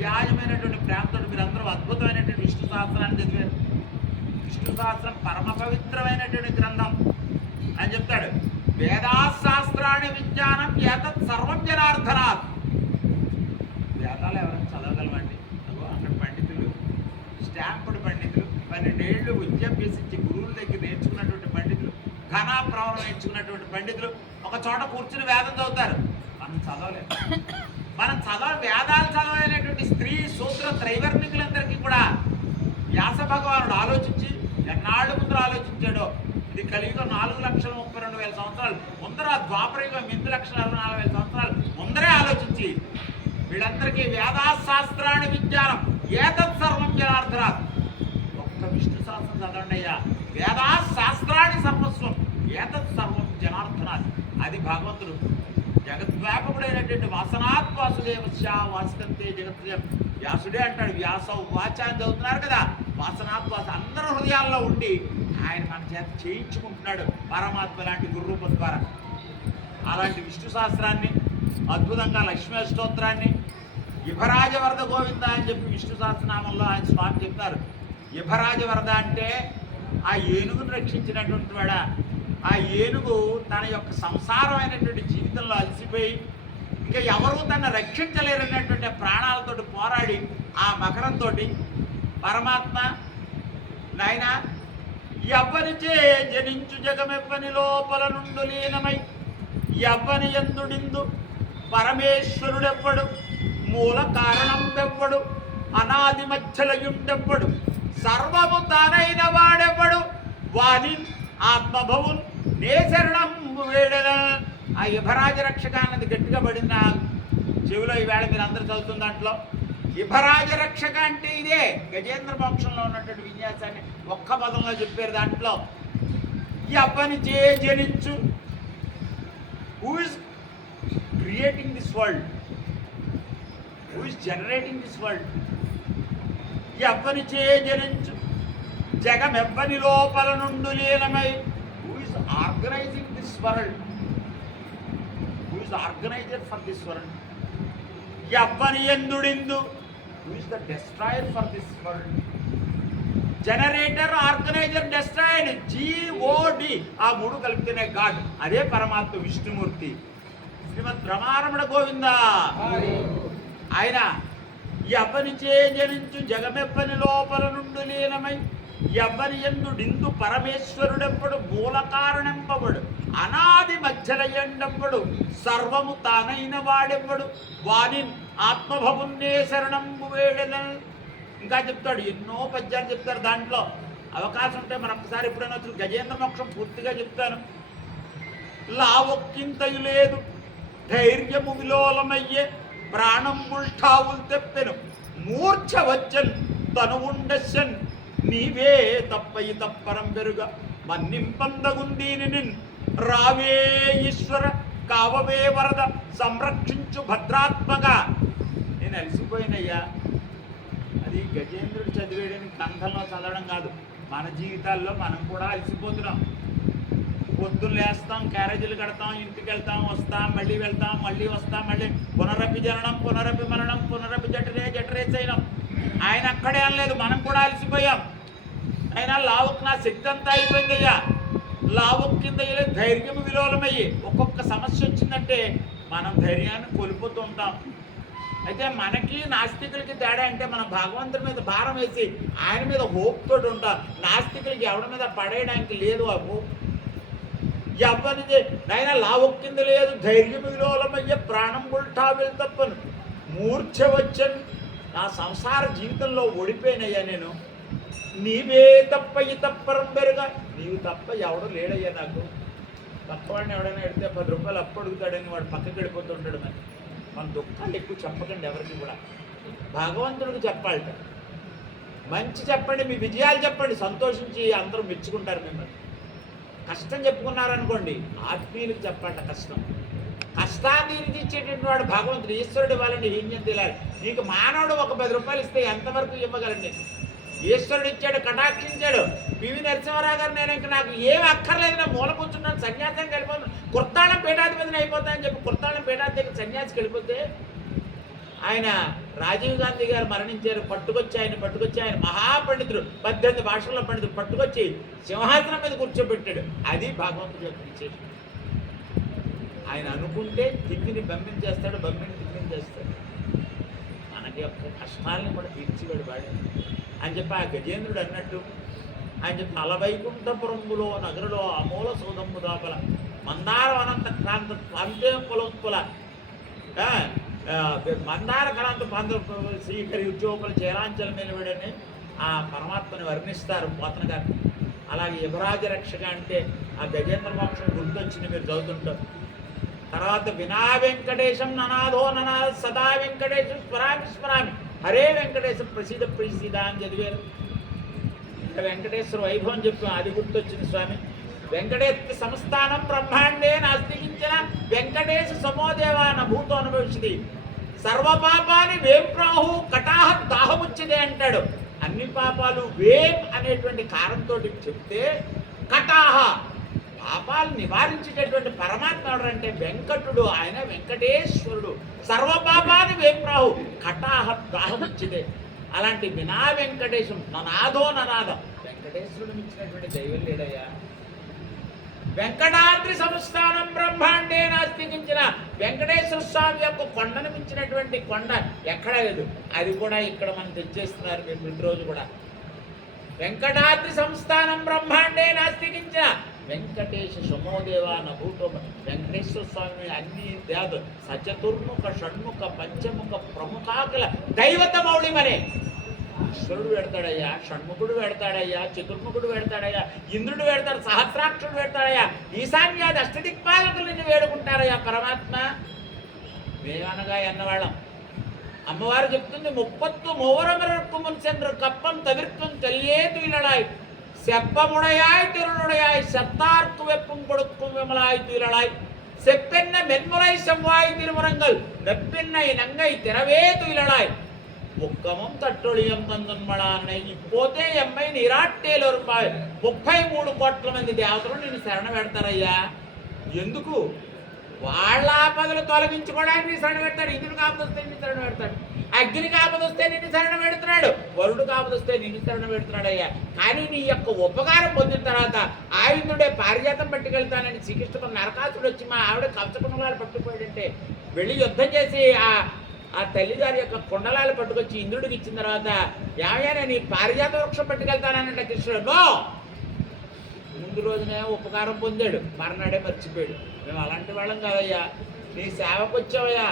అవ్యాజమైనటువంటి ప్రేమతో మీరందరూ అద్భుతమైనటువంటి విష్ణు సహస్రాన్ని చదివారు. విష్ణు సహస్రం పరమ పవిత్రమైనటువంటి గ్రంథం అని చెప్తాడు. వేదాశాస్త్రాన్ని విజ్ఞానం ఏతత్ సర్వం జనార్దనాత్. వేదాలు ఎవరైనా చదవగలమండి? అక్కడ పండితులు, స్టాంపుడు పండితులు, 12 ఏళ్ళు విద్య అభ్యసించి గురువుల దగ్గర నేర్చుకున్నటువంటి పండితులు, ఘనా ప్రవరం నేర్చుకున్నటువంటి పండితులు ఒక చోట కూర్చుని వేదం చదువుతారు. మనం చదవలేదు. మనం వేదాలు చదవలేనటువంటి స్త్రీ శూద్ర త్రైవర్ణికులందరికీ కూడా వ్యాస భగవానుడు ఆలోచించి ఎన్నాళ్ళు ముందర ఆలోచించాడో, ఇది కలియుగం 4,32,000 సంవత్సరాలు ముందర, ద్వాపరయుగం 8,64,000 సంవత్సరాలు ముందరే ఆలోచించి వీళ్ళందరికీ వేదాశాస్త్రాన్ని విజ్ఞానం ఏతత్ సర్వం జనార్దనాత్. ఒక్క విష్ణు శాస్త్రం చదవండి అయ్యా. వేదాశాస్త్రాన్ని సర్వస్వం ఏతత్ సర్వం జనార్దనాత్. అది భగవంతుడు జగద్వ్యాపకుడైనటువంటి వాసనాత్ వాసుదేవస్య వాసకంతే జగత్రయం. వ్యాసుడే అంటాడు, వ్యాస వాచ అని చదువుతున్నారు కదా. వాసనాత్ వాస అందరూ హృదయాల్లో ఉండి ఆయన మన చేత చేయించుకుంటున్నాడు పరమాత్మ లాంటి గురురూపం ద్వారా. అలాంటి విష్ణు సహస్రాన్ని, అద్భుతంగా లక్ష్మీ అష్టోత్తరాన్ని, ఇభరాజవరద గోవింద అని చెప్పి విష్ణు సహస్రనామంలో ఆయన స్వామి చెప్తారు. ఇభరాజవరద అంటే ఆ ఏనుగును రక్షించినటువంటి వాడ. ఆ ఏనుగు తన యొక్క సంసారమైనటువంటి జీవితంలో అలసిపోయి ఇంకా ఎవరూ తను రక్షించలేరన్నటువంటి ప్రాణాలతోటి పోరాడి ఆ మకరంతో పరమాత్మ నాయన ఎవ్వరిచే జనించు జగమెవ్వని లోపల నుండు లీనమై ఎవ్వని ఎందుడిందు పరమేశ్వరుడెవ్వడు మూల కారణం వెవ్వడు అనాది మధ్యలయుండెవ్వడు సర్వము తానైన వాడెవ్వడు వాని ఆత్మభవున్ నే శరణం వేడన. ఆ యుభరాజ రక్షక అన్నది గట్టిగా పడింది నా చెవిలో. ఈవేళ మీరు అందరూ చదువుతున్న దాంట్లో యుభరాజ రక్షక అంటే ఇదే. గజేంద్ర మోక్షంలో ఉన్నటువంటి విన్యాసాన్ని ఒక్క పదంలో చెప్పారు. దాంట్లో ఎవ్వని చే జనించు, who is creating this world, who is generating this world. ఎవ్వని చే జనించు జగమెవ్వని లోపల నుండు లీనమై, who is organising this world, who is organiser for this world. ఎవ్వని ఎందుడిందు, who is the destroyer for this world. Generator, organiser, destroyer, GOD ఆ మూడు కలిపితేనే గాడ్. అదే పరమాత్మ విష్ణుమూర్తి. శ్రీమద్ రమారమణ గోవింద. ఆయన ఎవ్వని చే జనించు జగమెవ్వని లోపల నుండి లీనమై ఎవ్వని ఎందుడిందు పరమేశ్వరుడెప్పుడు మూల కారణంపబడు అనాది మధ్యలయండెప్పుడు సర్వము తానైన వాడెవ్వడు వాని ఆత్మభవున్నే శరణంబు వేడెన. ఇంకా చెప్తాడు, ఎన్నో పద్యాలు చెప్తారు. దాంట్లో అవకాశం ఉంటే మనం ఒకసారి ఎప్పుడైనా వచ్చి గజేంద్ర మోక్షం పూర్తిగా చెప్తాను. లావొక్కింతయు లేదు ధైర్యము విలోలమయ్యే ప్రాణం ముల్ఠావులు తెప్పెను మూర్ఛ వచ్చన్ తను ఉండెన్ నీవే తప్పయి తప్పరం పెరుగ మన్నింపందగుందీని రావే ఈశ్వర కావవే వరద సంరక్షించు భద్రాత్మగా. నేను అలసిపోయినయ్యా. అది గజేంద్రుడు చదివేయడానికి గ్రంథంలో చదవడం కాదు, మన జీవితాల్లో మనం కూడా అలసిపోతున్నాం. పొద్దున్న లేస్తాం, క్యారేజీలు కడతాం, ఇంటికి వెళ్తాం, వస్తాం, మళ్ళీ వెళ్తాం, మళ్ళీ వస్తాం, మళ్ళీ పునరపి జననం పునరపి మరణం పునరపి జఠరే చేయడం. ఆయన అక్కడే అనలేదు, మనం కూడా అలసిపోయాం. అయినా లావుకు నా శక్తి అంతా అయిపోయిందయ్యా. లావు కింద ధైర్యం విలోలమయ్యి ఒక్కొక్క సమస్య వచ్చిందంటే మనం ధైర్యాన్ని కోల్పోతూ ఉంటాం. అయితే మనకి నాస్తికులకి తేడా అంటే మనం భగవంతుడి మీద భారం వేసి ఆయన మీద హోప్ తోటి ఉంటాం. నాస్తికులకి ఎవరి మీద పడేయడానికి లేదు ఆ హోప్. ఎవరిది నైనా లావొక్కింది లేదు ధైర్యం విలోలమయ్యే ప్రాణం ఉల్టా వెళ్తప్పను మూర్ఛ వచ్చను. నా సంసార జీవితంలో ఓడిపోయినయ్యా నేను. నీవే తప్ప ఈ తప్పరం పెరుగా, నీవు తప్ప ఎవడు లేడయ్యా నాకు. తప్పవాడిని ఎవడైనా ఎడితే 10 రూపాయలు అప్పు అడుగుతాడని వాడు పక్కకి వెళ్ళిపోతుంటాడు. మరి మన దుఃఖాలు ఎక్కువ చెప్పకండి ఎవరికి కూడా, భగవంతుడికి చెప్పాలట. మంచి చెప్పండి, మీ విజయాలు చెప్పండి, సంతోషించి అందరూ మెచ్చుకుంటారు మిమ్మల్ని. కష్టం చెప్పుకున్నారనుకోండి ఆత్మీయులకు చెప్పాలట కష్టం. కష్టాన్ని ఇచ్చేటటువంటి వాడు భగవంతుడు ఈశ్వరుడు వాళ్ళని హీన్యం తెలియాలి. నీకు మానవుడు ఒక 10 రూపాయలు ఇస్తే ఎంతవరకు ఇవ్వగలండి? ఈశ్వరుడు ఇచ్చాడు, కటాక్షించాడు. పివి నరసింహారావు గారు నేను ఇంక నాకు ఏమి అక్కర్లేదు, నా మూల కూర్చున్నాను, సన్యాసానికి వెళ్ళిపోతాను, కుర్తాళం పీఠాధిపతిని అయిపోతానని చెప్పి కుర్తాళం పీఠాధిపతి సన్యాసికి వెళ్ళిపోతే ఆయన రాజీవ్ గాంధీ గారు మరణించారు, పట్టుకొచ్చి ఆయన మహాపండితుడు, 18 భాషల్లో పండితుడు, పట్టుకొచ్చి సింహాసనం మీద కూర్చోబెట్టాడు. అది భగవంతుడి యొక్క విశేషం. ఆయన అనుకుంటే తిమ్మిని బంధించేస్తాడు, బంధిని తిమ్మించేస్తాడు. మనకి యొక్క కష్టాలని కూడా తీర్చివాడు వాడు అని చెప్పి ఆ గజేంద్రుడు అన్నట్టు ఆయన చెప్పి అలవైకుంఠపురములో నగరులో అమూల సౌదమ్ము దాపల మందార అనంత క్రాంత అంతే కులోత్పుల మందార క్రాంత పంద శ్రీకరి ఉద్యోగులు చేరాంచల నిలబడని ఆ పరమాత్మని వర్ణిస్తారు పోతన గారు. అలాగే యువరాజ రక్షక అంటే ఆ గజేంద్ర మోక్షం గుర్తొచ్చింది, మీరు చదువుతుంటారు. తర్వాత వినా వెంకటేశం ననాదో ననాద సదా వెంకటేశం స్మరామి స్మరామి హరే వెంకటేశం ప్రసిద్ధ ప్రసిద్ధ అని చదివారు. వెంకటేశ్వర వైభవం చెప్పాం, అది గుర్తొచ్చింది స్వామి. వెంకటేశ్వర సంస్థానం బ్రహ్మాండే నాస్తికించిన వెంకటేశ సమోదేవాన భూతో అనుభవించింది. సర్వపాపాన్ని వేం ప్రాహు కటాహ దాహముచ్చిదే అంటాడు. అన్ని పాపాలు వేం అనేటువంటి కారంతో చెప్తే కటాహ పాపాలు నివారించేటటువంటి పరమాత్మ ఎవరంటే వెంకటుడు, ఆయన వెంకటేశ్వరుడు. సర్వపాపాన్ని వేం ప్రాహు కటాహ దాహముచ్చిదే. అలాంటి వినా వెంకటేశం ననాదో ననాదం, వెంకటేశ్వరుడు ఇచ్చినటువంటి దైవం లేడయ్యా. వెంకటాద్రి సంస్థానం బ్రహ్మాండే నాస్తికించిన వెంకటేశ్వర స్వామి యొక్క కొండను మించినటువంటి కొండ ఎక్కడా లేదు. అది కూడా ఇక్కడ మనం తెచ్చేస్తున్నారు మీరు ప్రతిరోజు కూడా. వెంకటాద్రి సంస్థానం బ్రహ్మాండే నాస్తికించిన వెంకటేశ సమోదేవా నభూతో. వెంకటేశ్వర స్వామి అన్ని దేవత సచతుర్ముఖ షణ్ముఖ పంచముఖ ప్రముఖాకుల దైవత మౌళిమనే. ఈశ్వరుడు పెడతాడయ్యా, షణ్ముఖుడు పెడతాడయ్యా, చతుర్ముఖుడు పెడతాడయ్యా, ఇంద్రుడు పెడతాడు, సహస్రాక్షుడు పెడతాడయ్యా, ఈశాన్యాది అష్టదిక్పాలకులు నిన్ను వేడుకుంటారయ్యా పరమాత్మ. మేమనగా ఎన్నవాళ్ళం. అమ్మవారు చెప్తుంది 30 మూవరమరకు మున్సెండ్రు కప్పం తవిర్కం తెలియేతు ఇలడాయి செப்பமுடையாய் திருளுடையாய் செத்தார்க்கு வெப்பும் கொடுக்கும் விமலாய் துயிலளாய் செப்பென்ன மென்முறை செவ்வாய் திருமுறங்கள் வெப்பென்னை நங்கை திறவே துயிலளாய் ముక్కమం తట్టొళియం తందన్మడాన్ని ఇప్పోతే ఎమ్మై నిరాట్టేలు రూపాయి 33 కోట్ల మంది దేవతలు నిన్ను శరణ పెడతారయ్యా. ఎందుకు? వాళ్ళ ఆపదలు తొలగించుకోవడానికి శరణ పెడతాడు. ఇంద్రుడికి ఆపద వస్తే నిన్ను శరణ పెడతాడు, అగ్నికి ఆపద వస్తే నిన్ను శరణ పెడుతున్నాడు, వరుడికి ఆపద వస్తే నిన్ను శరణ పెడుతున్నాడు అయ్యా. కానీ నీ యొక్క ఉపకారం పొందిన తర్వాత ఆ ఇంద్రుడే పారిజాతం పట్టుకెళ్తానని శ్రీకృష్ణుడు నరకాసుడు వచ్చి మా ఆవిడ కవచకుండలాలు పట్టుకుపోయాడంటే వెళ్ళి యుద్ధం చేసి ఆ తల్లిగారి యొక్క కుండలాలు పట్టుకొచ్చి ఇంద్రుడికి ఇచ్చిన తర్వాత ఏమైనా నీ పారిజాత వృక్షం పట్టుకెళ్తానంటే కృష్ణుడు నో. ముందు రోజునే ఉపకారం పొందాడు, మర్నాడే మర్చిపోయాడు. మేము అలాంటి వాళ్ళం కాదయ్యా, నీ సేవకు వచ్చావయ్యా.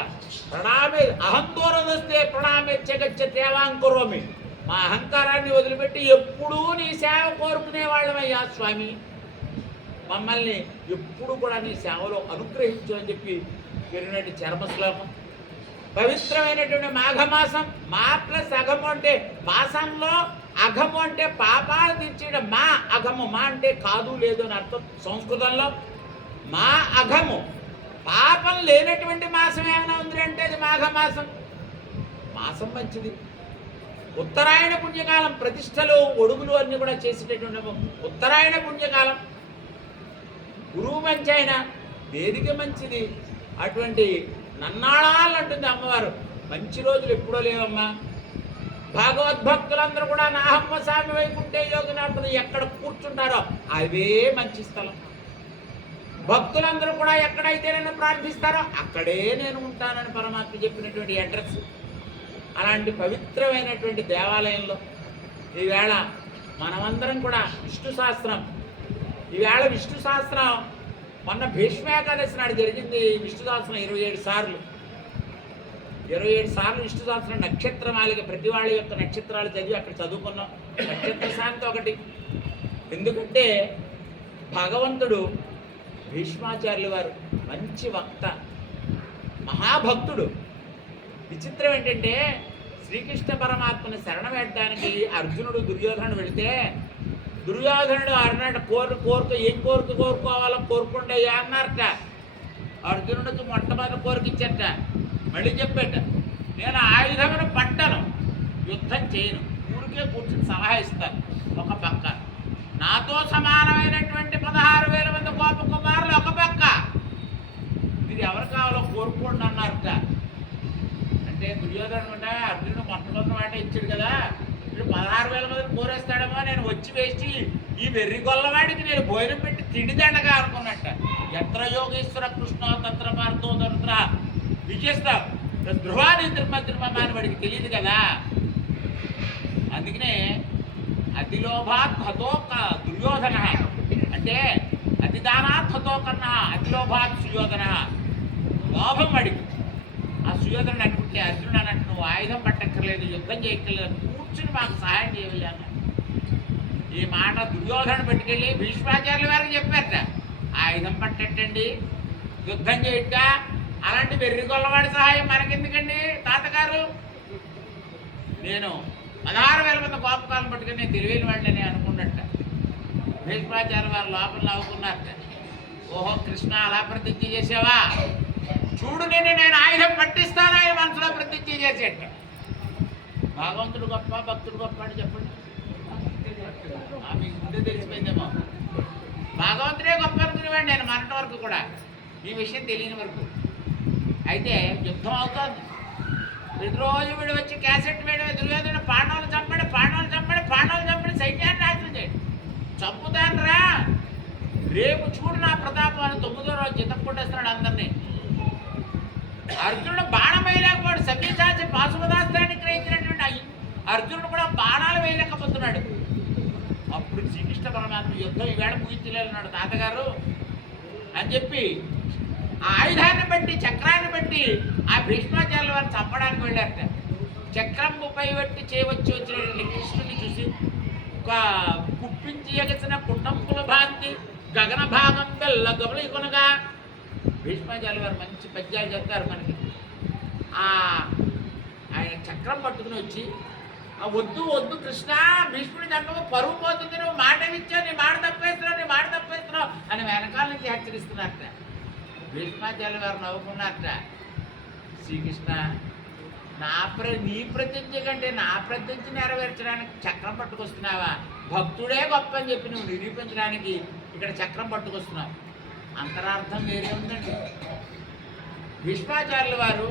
ప్రణామే అహందూరం వస్తే ప్రణామే చెగచ్చ తేవాంకురోమి. మా అహంకారాన్ని వదిలిపెట్టి ఎప్పుడూ నీ సేవ కోరుకునే వాళ్ళమయ్యా స్వామి. మమ్మల్ని ఎప్పుడు కూడా నీ సేవలో అనుగ్రహించు అని చెప్పి పెరిగినట్టు చర్మశ్లోకం. పవిత్రమైనటువంటి మాఘమాసం, మా ప్లస్ అఘము అంటే మాసంలో, అఘము అంటే పాపాలు తీర్చేయడం. మా అఘము, మా అంటే కాదు లేదు అని అర్థం సంస్కృతంలో. మా అఘము పాపం లేనటువంటి మాసం ఏమైనా ఉంది అంటే అది మాఘమాసం. మాసం మంచిది. ఉత్తరాయణ పుణ్యకాలం, ప్రతిష్టలు ఒడుగులు అన్నీ కూడా చేసేటటువంటి ఉత్తరాయణ పుణ్యకాలం. గురువు మంచి ఆయన, వేదిక మంచిది. అటువంటి నన్నాళాలు అంటుంది అమ్మవారు. మంచి రోజులు ఎప్పుడో లేవమ్మా. భగవద్భక్తులందరూ కూడా నాహమ్మ స్వామి వైకుంఠే యోగినాథుడు ఎక్కడ కూర్చుంటారో అవే మంచి స్థలం. భక్తులందరూ కూడా ఎక్కడైతే నేను ప్రార్థిస్తారో అక్కడే నేను ఉంటానని పరమాత్మ చెప్పినటువంటి అడ్రస్. అలాంటి పవిత్రమైనటువంటి దేవాలయంలో ఈవేళ మనమందరం కూడా విష్ణు సహస్రం, ఈవేళ విష్ణు సహస్రం మొన్న భీష్మేకాదశి నాడు జరిగింది. విష్ణు సహస్రం 27 సార్లు 27 సార్లు విష్ణు సహస్రం నక్షత్రమాలిక ప్రతి వాళ్ళ యొక్క నక్షత్రాలు చదివి అక్కడ చదువుకున్నాం. నక్షత్ర శాంతి ఒకటి. ఎందుకంటే భగవంతుడు భీష్మాచార్యులు వారు మంచి వక్త, మహాభక్తుడు. విచిత్రం ఏంటంటే శ్రీకృష్ణ పరమాత్మని శరణ వేయడానికి అర్జునుడు దుర్యోధనుడు వెళితే దుర్యోధనుడు అన్నాడు కోరుకు ఏం కోరుకోవాలో కోరుకుంటాయా అన్నారట. అర్జునుడికి మొట్టమొదటి కోరిక ఇచ్చారట. మళ్ళీ చెప్పాట, నేను ఆయుధమును పట్టను, యుద్ధం చేయను, ఊరికే కూర్చుని సలహా ఇస్తాను. ఒక పక్క నాతో సమానమైనటువంటి 16,000 మంది గోప కుమారులు ఒక పక్క, మీరు ఎవరు కావాలో కోరుకోండి అన్నారట. అంటే అంటే దుర్యోధనుడు అంటే అర్జునుడు మొట్టమొదటి మాట ఇచ్చాడు కదా, ఇప్పుడు 16,000 మంది కోరేస్తాడేమో, నేను వచ్చి వేసి ఈ వెర్రి గొల్లవాడికి నేను భోజనం పెట్టి తిండిదండగా అనుకున్నట్ట. ఎత్ర యోగేశ్వర కృష్ణ తంత్ర పార్థో తంత్ర విజేస్తాం ధ్రువాని తిరుమ అని వాడికి తెలియదు కదా. అందుకనే అతిలోభాత్ హతో దుర్యోధన అంటే అతిదానాత్ హతో కన్నా అతిలోభాత్ సుయోధన. లోభం వాడికి. ఆ సుయోధనుడు అనుకుంటే అర్జునుడు అన్నట్టు నువ్వు ఆయుధం పట్టక్కర్లేదు, యుద్ధం చేయక్కర్లేదు, కూర్చుని మాకు సహాయం చేయవయ్యాను. ఈ మాట దుర్యోధనుడు పెట్టుకెళ్ళి భీష్మాచార్యుల వారికి చెప్పారట, ఆయుధం పట్టండి, యుద్ధం చేయట, అలాంటి వెర్రి గొల్లవాడి సహాయం మనకెందుకండి తాతగారు, నేను 16,000 మంది కోపకాలను పట్టుకుని నేను తెలివైన వాడిని అనుకున్నట్ట. భీష్మాచార్య వారు లోపల నవ్వుకున్నారట. ఓహో కృష్ణ అలా ప్రతిజ్ఞ చేసావా, చూడు నేను ఆయుధం పట్టిస్తాను ఆయన మనసులో ప్రతిజ్ఞ చేసేట. భగవంతుడు గొప్ప భక్తుడు గొప్ప అని చెప్పండి. మీకు ముందే తెలిసిపోయిందేమో. భగవంతుడే గొప్ప అనుకునేవాడు నేను మనటి వరకు కూడా, ఈ విషయం తెలియని వరకు. అయితే యుద్ధం అవుతుంది. ప్రతిరోజు వీడు వచ్చి క్యాసెట్ వేయడం, దుర్యోధనుడు పాండవులు చంపడి సైన్యాన్ని నాశనం చేయడు. చంపుతాను రా, రేపు చూడు నా ప్రతాపం అని 9వ రోజు జితం కొట్టేస్తున్నాడు అందరినీ. అర్జునుడు బాణం వేయలేకపోయాడు. సవ్యసాచి పాశుపదాస్త్రాన్ని గ్రహించినటువంటి అర్జునుడు కూడా బాణాలు వేయలేకపోతున్నాడు. అప్పుడు శ్రీకృష్ణ పరమాత్మ యుద్ధం ఈవేళ ముగించలేన్నాడు తాతగారు అని చెప్పి ఆ ఆయుధాన్ని బట్టి చక్రాన్ని బట్టి ఆ భీష్మాచార్యుల వారిని చంపడానికి వెళ్ళారట. చక్రం పై బట్టి చేయవచ్చు వచ్చినటువంటి కృష్ణుని చూసి ఒక కుప్పించి ఎగసిన కుటుంబుల భాంతి గగన భాగం వెళ్ళ గబలి కొనగా భీష్మాచార్యుల వారు మంచి పద్యాలు చెప్తారు మనకి. ఆయన చక్రం పట్టుకుని వచ్చి వద్దు కృష్ణ, భీష్ముడి చంపకు పరువు పోతుంది, నువ్వు మాట ఇచ్చావు, నీ మాట తప్పేస్తున్నావు అని వెనకాల నుంచి హెచ్చరిస్తున్నారట. భీష్మాచార్యుల వారు నవ్వుకున్నారట. శ్రీకృష్ణ నీ ప్రతిజ్ఞ కంటే నా ప్రతిజ్ఞ నెరవేర్చడానికి చక్రం పట్టుకొస్తున్నావా? భక్తుడే గొప్ప అని చెప్పి నువ్వు నిరూపించడానికి ఇక్కడ చక్రం పట్టుకొస్తున్నావు. అంతరార్థం వేరే ఉందండి. భీష్మాచార్యుల వారు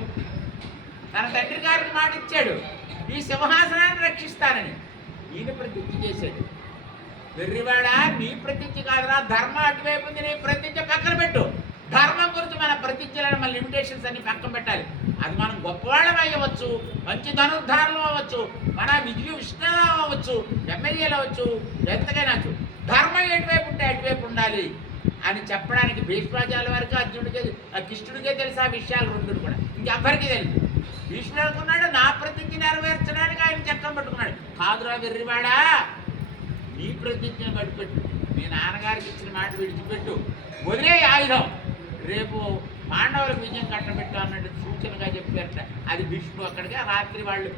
తన తండ్రి గారికి మాట ఇచ్చాడు, ఈ సింహాసనాన్ని రక్షిస్తానని. ఈయన ప్రతిజ్ఞ చేశాడు. వెర్రివాడా, నీ ప్రతిజ్ఞ కాదురా, ధర్మం అటువైపు ఉంది, నీ ప్రతిజ్ఞ పక్కన పెట్టు. ధర్మం గురించి మన ప్రతిజ్ఞలను మన లిమిటేషన్స్ అన్ని పక్కన పెట్టాలి. అది మనం గొప్పవాళ్ళం అయ్యవచ్చు, మంచి ధనుర్ధారులు అవ్వచ్చు, మన విష్ణు అవ్వచ్చు, ఎమ్మెల్యేలు అవ్వచ్చు, ఎంతకైనా ధర్మం ఎటువైపు ఉంటే అటువైపు ఉండాలి అని చెప్పడానికి భీష్మాచార్యుల వారికి అర్జునుడికే కృష్ణుడికే తెలుసు ఆ విషయాలు రెండు కూడా, ఇంకెవ్వరికీ తెలుసు. భీష్ముడు అనుకున్నాడు నా ప్రతిజ్ఞ నెరవేర్చడానికి ఆయన చక్రం పట్టుకున్నాడు. కాదురా వెర్రివాడా, నీ ప్రతిజ్ఞ గడిపెట్టు, మీ నాన్నగారికి ఇచ్చిన మాట విడిచిపెట్టు, వదిలే ఆయుధం, రేపు పాండవులకు విజయం కట్టబెట్టు అన్నట్టు సూచనగా చెప్పారట. అది భీష్ముడు అక్కడికి రాత్రి వాళ్ళు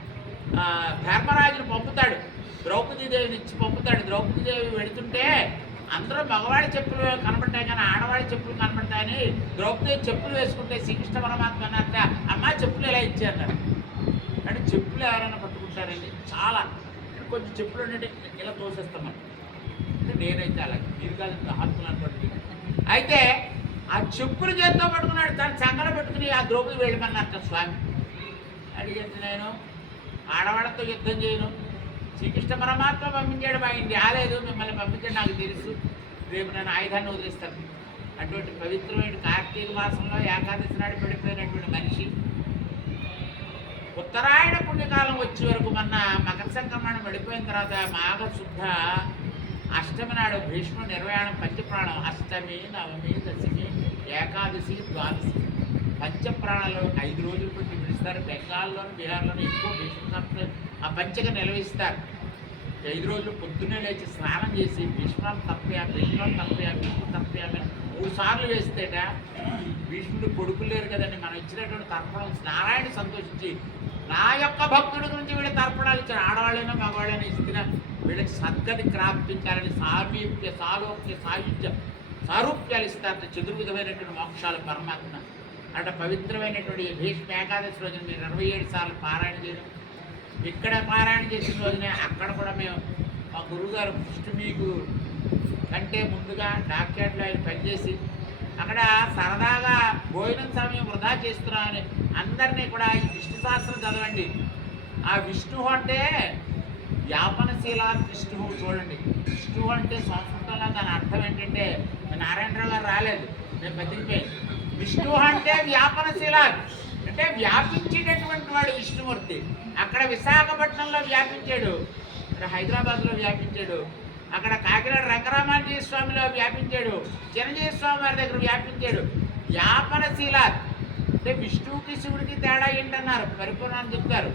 ధర్మరాజును పంపుతాడు, ద్రౌపదీదేవిని ఇచ్చి పంపుతాడు. ద్రౌపదీదేవి వెళుతుంటే అందరూ మగవాడి చెప్పులు కనబడతాయి కానీ ఆడవాడి చెప్పులు కనబడతాయని ద్రౌపది చెప్పులు వేసుకుంటే శ్రీకృష్ణ పరమాత్మ అన్నట్ట, అమ్మ చెప్పులు ఎలా ఇచ్చారన్నారు. అంటే చెప్పులు ఎవరైనా పట్టుకుంటారండి, చాలా కొంచెం చెప్పులు ఉన్నట్టు ఇలా తోసేస్తామని. నేనైతే అలాగే, మీరు కాదు ఆత్మలు అనుకుంటుంది. అయితే ఆ చెప్పులు చేత్తో పట్టుకున్నాడు, తను సంగడ పెట్టుకుని ఆ ద్రౌపది వెళ్ళమన్నట్ట స్వామి. అడిగేది నేను ఆడవాళ్ళతో యుద్ధం చేయను, శ్రీకృష్ణ పరమాత్మ పంపించాడు, మా ఇంటి రాలేదు, మిమ్మల్ని పంపించడం నాకు తెలుసు, రేపు నేను ఆయుధాన్ని వదిలిస్తాను. అటువంటి పవిత్రమైన కార్తీక మాసంలో ఏకాదశి నాడు పడిపోయినటువంటి మనిషి ఉత్తరాయణ పుణ్యకాలం వచ్చే వరకు మొన్న మకర సంక్రమణం పడిపోయిన తర్వాత మాఘ శుద్ధ అష్టమి నాడు భీష్ముడు నిర్వహణం పంచప్రాణం, అష్టమి నవమి దశమి ఏకాదశి ద్వాదశి పంచప్రాణాలు 5 రోజులు పెట్టి విడిస్తారు. బెంగాల్లోని బీహార్లోని ఎక్కువ భీష్మ ఆ పంచక నిలవిస్తారు. 5 రోజులు పొద్దున్నే లేచి స్నానం చేసి భీష్మాలు తప్పయామి 3 సార్లు వేస్తేట భీష్ముడు కొడుకులు లేరు కదండి, మనం ఇచ్చినటువంటి తర్పణం నారాయణ సంతోషించి నా యొక్క భక్తుడి గురించి వీళ్ళ తర్పణాలు ఇచ్చారు. ఆడవాళ్ళైనా మగవాళ్ళైనా ఇస్తున్న వీళ్ళకి సద్గతి ప్రాప్తించాలని సామీప్య సాలోక్య సాయుధ్య సారూప్యాలు ఇస్తారు. చతుర్విధమైనటువంటి మోక్షాలు పరమాత్మ అంటే పవిత్రమైనటువంటి భీష్మ ఏకాదశి రోజున మీరు 27 సార్లు పారాయణ చేయడం, ఇక్కడ పారాయణ చేసిన రోజునే అక్కడ కూడా మేము మా గురువుగారు ఫస్ట్ మీకు కంటే ముందుగా డాక్టర్లు ఆయన పనిచేసి అక్కడ సరదాగా భోజనం సమయం వృధా చేస్తున్నామని అందరినీ కూడా ఈ విష్ణు సహస్రం చదవండి. ఆ విష్ణు అంటే వ్యాపనశీల విష్ణువు. చూడండి, విష్ణువు అంటే సంస్కృతంలో దాని అర్థం ఏంటంటే, నారాయణరావు గారు రాలేదు, నేను బతికిపోయాను. విష్ణువు అంటే వ్యాపనశీల అంటే వ్యాపించేటటువంటి వాడు విష్ణుమూర్తి. అక్కడ విశాఖపట్నంలో వ్యాపించాడు, ఇక్కడ హైదరాబాద్లో వ్యాపించాడు, అక్కడ కాకినాడ రంగరామాంజీ స్వామిలో వ్యాపించాడు, చిరంజీవి స్వామి వారి దగ్గర వ్యాపించాడు. వ్యాపనశీల అంటే విష్ణువుకి శివుడికి తేడా ఏంటన్నారు, పరిపూర్ణాన్ని చెప్తారు.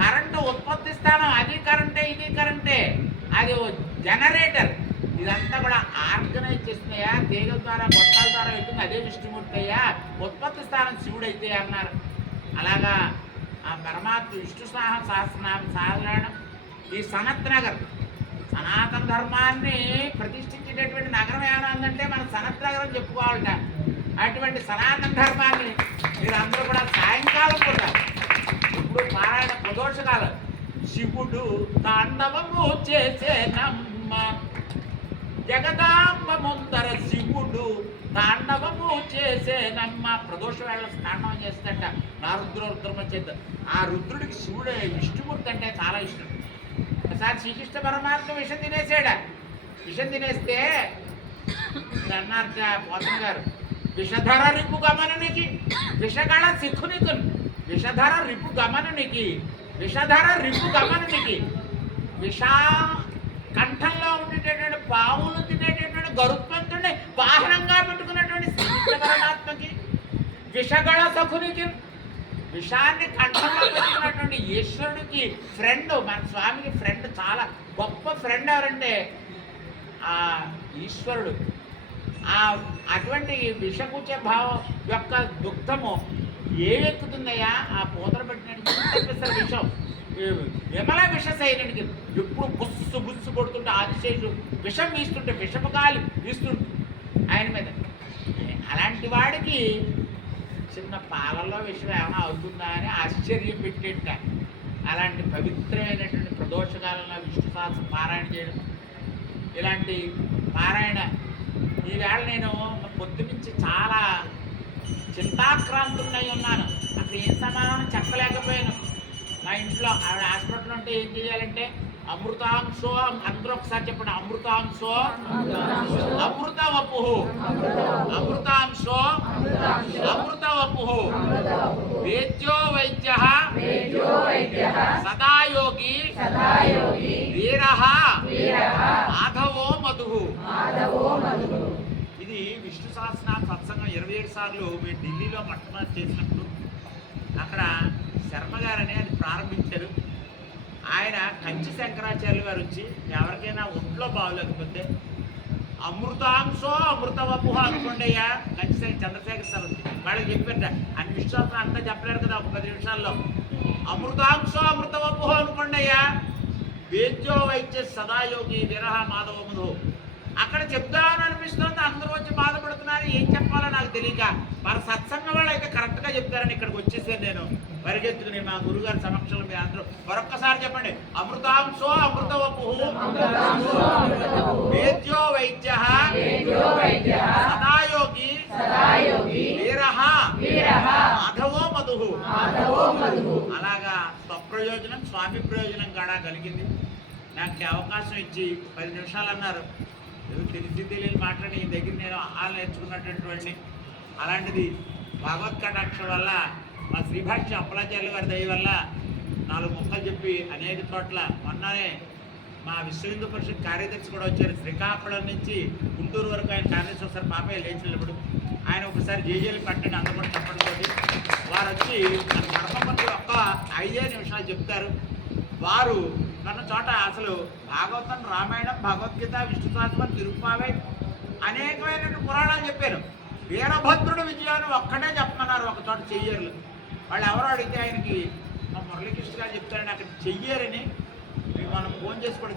కరెంటు ఉత్పత్తి స్థానం అది కరెంటే, ఇది కరెంటే, అది జనరేటర్. ఇదంతా కూడా ఆర్గనైజ్ చేస్తున్నాయా, తీగల ద్వారా గొట్టాల ద్వారా వెళ్తుంది, అదే విష్ణుమూర్తి అయ్యా. ఉత్పత్తి స్థానం శివుడైతే అన్నారు. అలాగా ఆ పరమాత్మ విష్ణు సహస్రనామ సాధారణం. ఈ సనత్ నగర్ సనాతన ధర్మాన్ని ప్రతిష్ఠించేటటువంటి నగరం ఏమైనా ఉందంటే మన సనత్ నగరం చెప్పుకోవాలట. అటువంటి సనాతన ధర్మాన్ని మీరు అందరూ కూడా సాయంకాలం కూడా ఇప్పుడు పారాయణ ప్రదోషకాలం శివుడు తాండవము చేసేనమ్మ, జగదాంబ ముందర శివుడు తాండవము చేసేనమ్మ. ప్రదోష వేళ తాండవం చేస్తట నా రుద్ర చేత. ఆ రుద్రుడికి శివుడు విష్ణుమూర్తి అంటే చాలా ఇష్టం. ఒకసారి శ్రీకృష్ణ పరమాత్మ విషం తినేసాడా. విషం తినేస్తే అన్నారు పోతన గారు, విషధర రిపు గమనునికి విషగళ సిద్ధునికి, విషధర రిపు గమనునికి, విషధర రిపు గమనునికి. విష కంఠంలో ఉండేటటువంటి పావులు తినేటటువంటి గరుత్మంతుడిని వాహనంగా పెట్టుకున్నటువంటి శ్రీకృష్ణ పరమాత్మకి, విషగళ సఖునికి విషాన్ని కంఠంలో పెట్టుకున్నటువంటి ఈశ్వరుడికి ఫ్రెండ్, మన స్వామికి ఫ్రెండ్, చాలా గొప్ప ఫ్రెండ్ ఎవరంటే ఆ ఈశ్వరుడు. అటువంటి విషపూచ భావం యొక్క దుఃఖము ఏవెక్కుతుందయ్యా ఆ పూతలు పెట్టినట్టు విషం. విమల విష సైనిడికి ఎప్పుడు బుస్సు బుస్సు కొడుతుంటే ఆదిశేషు విషం వీస్తుంటే, విషపకాలు వీస్తుంటే ఆయన మీద. అలాంటి వాడికి చిన్న పాలల్లో విషయం ఏమైనా అవుతుందా అని ఆశ్చర్యం పెట్టేట. అలాంటి పవిత్రమైనటువంటి ప్రదోషకాలంలో విష్ణు సహస్రం పారాయణ చేయడం, ఇలాంటి పారాయణ ఈవేళ నేను పొద్దునుంచి చాలా చింతాక్రాంతున్నై ఉన్నాను. అక్కడ ఏం సమాధానం చెప్పలేకపోయాను. మా ఇంట్లో ఆవిడ హాస్పిటల్ ఉంటే ఏం చేయాలంటే అమృతాంశో, అందరూ ఒకసారి చెప్పండి, అమృతాంశో అమృత వపు, అమృతాంశో అమృత వపు, వేద్యో వైద్య సదాయోగి వీరః మాధవో మధుః. ఇది విష్ణు సహస్రనామ సత్సంగం 27 సార్లు మీరు ఢిల్లీలో మొట్టమొదటి చేసినప్పుడు అక్కడ శర్మ గారని అది ప్రారంభించారు. ఆయన కంచి శంకరాచార్యులు గారు వచ్చి ఎవరికైనా ఒంట్లో బాగోలేకపోతే అమృతాంశో అమృతవపుహ అనుకోండి అయ్యా, కంచి చంద్రశేఖర్ సార్ వచ్చి వాళ్ళకి చెప్పారట. అన్ని విశ్వాసం అంతా చెప్పలేరు కదా ఒక 10 నిమిషాల్లో. అమృతాంశో అమృతవపుహ అనుకోండి అయ్యా, వేద్యో వైద్య సదాయోగి వీరః మాధవ మధు. అక్కడ చెప్దామని అనిపిస్తుంది, అందరూ వచ్చి బాధపడుతున్నారు, ఏం చెప్పాలో నాకు తెలియక. మన సత్సంగం వాళ్ళు అయితే కరెక్ట్గా చెప్తారని ఇక్కడికి వచ్చేసాను నేను పరిగెత్తుకుని మా గురుగారి సమక్షంలో. మీరు అందరూ మరొక్కసారి చెప్పండి, అమృతాంశో అమృతవపుః వేద్యో వైద్య సదాయోగి వీరః మాధవో మధుః. అలాగా స్వప్రయోజనం స్వామి ప్రయోజనం కూడా కలిగింది. నాకు అవకాశం ఇచ్చి 10 నిమిషాలు అన్నారు. తెలిసి తెలియని మాట్లాడి ఈ దగ్గర నేను ఆలు నేర్చుకున్నటువంటి అలాంటిది భగవత్ కటాక్ష వల్ల మా శ్రీభాష్య అప్పలాచార్యుల వారి దయ వల్ల 4 ముక్కలు చెప్పి అనేక చోట్ల. మొన్ననే మా విశ్వ హిందూ పరిషత్ కార్యదర్శి కూడా వచ్చారు. శ్రీకాకుళం నుంచి గుంటూరు వరకు ఆయన కార్యదర్శి ఒకసారి పాపయ్య లేచినప్పుడు ఆయన ఒకసారి జేజేలు పట్టండి అందరూ చెప్పడంతో వారు వచ్చి మన ధర్మపతి ఒక్క 5 నిమిషాలు చెప్తారు. వారు మన చోట అసలు భాగవతం, రామాయణం, భగవద్గీత, విష్ణు సహస్రం, తిరుప్పావై అనేకమైనటువంటి పురాణాలు చెప్పారు. వీరభద్రుడు విజయాన్ని ఒక్కటే చెప్పమన్నారు ఒక చోట చెయ్యర్లు. వాళ్ళు ఎవరో అడిగితే ఆయనకి మా మురళీకృష్ణ గారు చెప్తారని అక్కడ చెయ్యరని మనం ఫోన్ చేసి కూడా